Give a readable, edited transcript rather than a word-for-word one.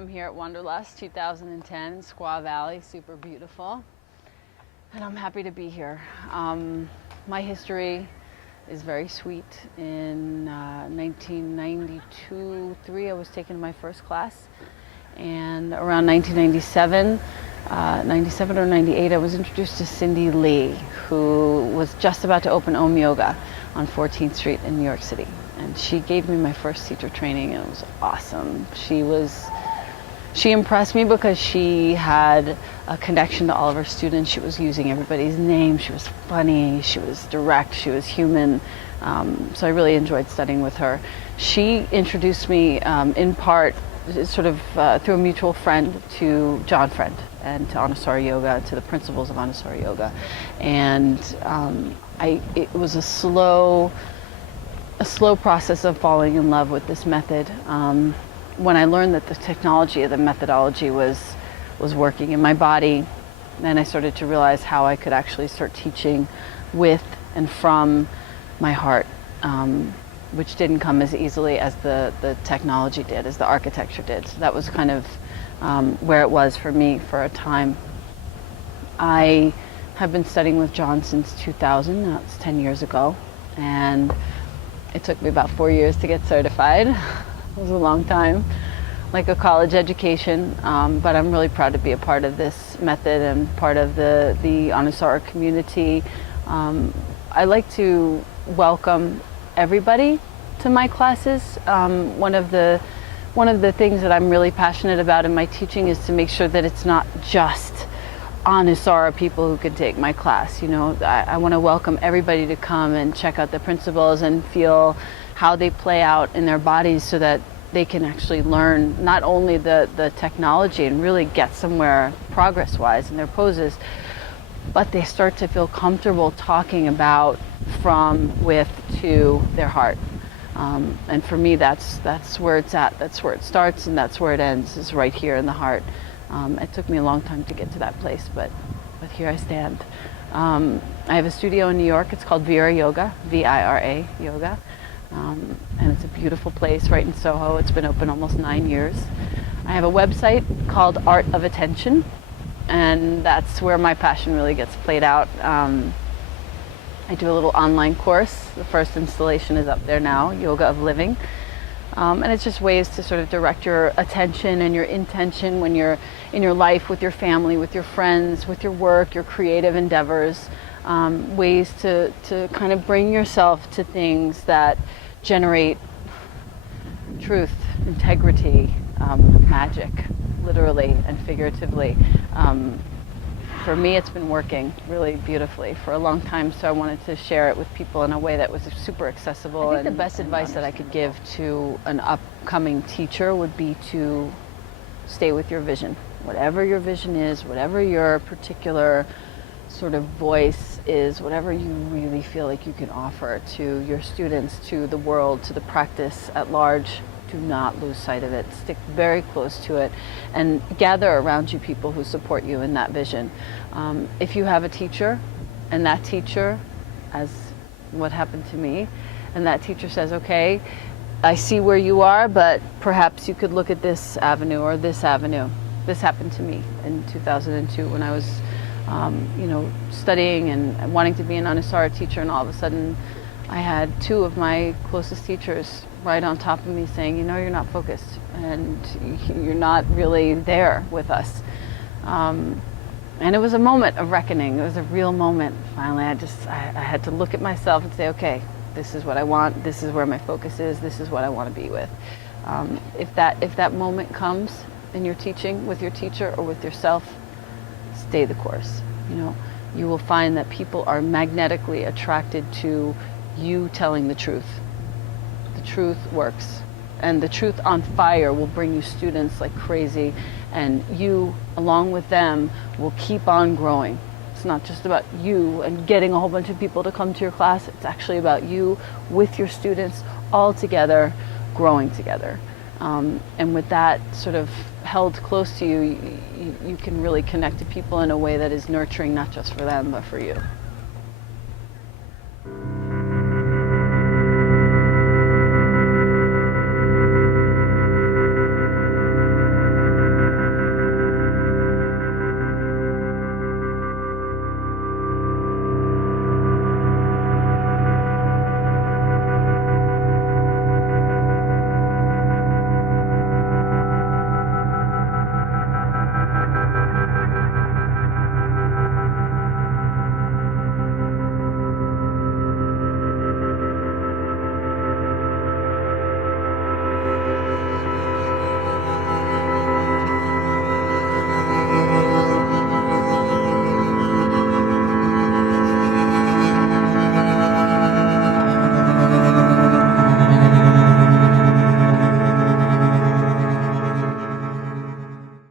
I'm here at Wanderlust 2010 in Squaw Valley, super beautiful. And I'm happy to be here. My history is very sweet. In 1992-3, I was taken to my first class. And around 1997, 97 or 98, I was introduced to Cindy Lee, who was just about to open Om Yoga on 14th Street in New York City. And she gave me my first teacher training, and it was awesome. She impressed me because she had a connection to all of her students. She was using everybody's name. She was funny. She was direct. She was human. So I really enjoyed studying with her. She introduced me in part sort of through a mutual friend to John Friend and to Anusara Yoga, to the principles of Anusara Yoga. And it was a slow process of falling in love with this method. When I learned that the technology of the methodology was working in my body, then I started to realize how I could actually start teaching with and from my heart, which didn't come as easily as the technology did, as the architecture did. So that was kind of where it was for me for a time. I have been studying with John since 2000, now it's 10 years ago, and it took me about 4 years to get certified. It was a long time, like a college education, but I'm really proud to be a part of this method and part of the Anusara community. I like to welcome everybody to my classes. One of the things that I'm really passionate about in my teaching is to make sure that it's not just Anusara people who can take my class. You know, I want to welcome everybody to come and check out the principles and feel how they play out in their bodies, so that they can actually learn not only the technology and really get somewhere progress-wise in their poses, but they start to feel comfortable talking about from, with, to their heart. And for me, that's where it's at. That's where it starts and that's where it ends, is right here in the heart. It took me a long time to get to that place, but here I stand. I have a studio in New York. It's called Vira Yoga, V-I-R-A Yoga. And it's a beautiful place right in Soho. It's been open almost 9 years. I have a website called Art of Attention, and that's where my passion really gets played out. I do a little online course. The first installation is up there now, Yoga of Living. And it's just ways to sort of direct your attention and your intention when you're in your life, with your family, with your friends, with your work, your creative endeavors. Ways to kind of bring yourself to things that generate truth, integrity, magic, literally and figuratively. For me, it's been working really beautifully for a long time, so I wanted to share it with people in a way that was super accessible. I think the best advice that I could give to an upcoming teacher would be to stay with your vision. Whatever your vision is, whatever your particular sort of voice is, whatever you really feel like you can offer to your students, to the world, to the practice at large, do not lose sight of it. Stick very close to it and gather around you people who support you in that vision. If you have a teacher, and that teacher, as what happened to me, and that teacher says, okay, I see where you are, but perhaps you could look at this avenue or this avenue. This happened to me in 2002 when I was studying and wanting to be an Anusara teacher, and all of a sudden I had two of my closest teachers right on top of me saying, you know, you're not focused and you're not really there with us. And it was a moment of reckoning. It was a real moment. Finally, I had to look at myself and say, okay, this is what I want. This is where my focus is. This is what I want to be with. If that moment comes in your teaching with your teacher or with yourself, stay the course. You know, you will find that people are magnetically attracted to you telling the truth. The truth works, and the truth on fire will bring you students like crazy, and you, along with them, will keep on growing. It's not just about you and getting a whole bunch of people to come to your class. It's actually about you with your students all together, growing together. And with that sort of held close to you, you can really connect to people in a way that is nurturing, not just for them, but for you.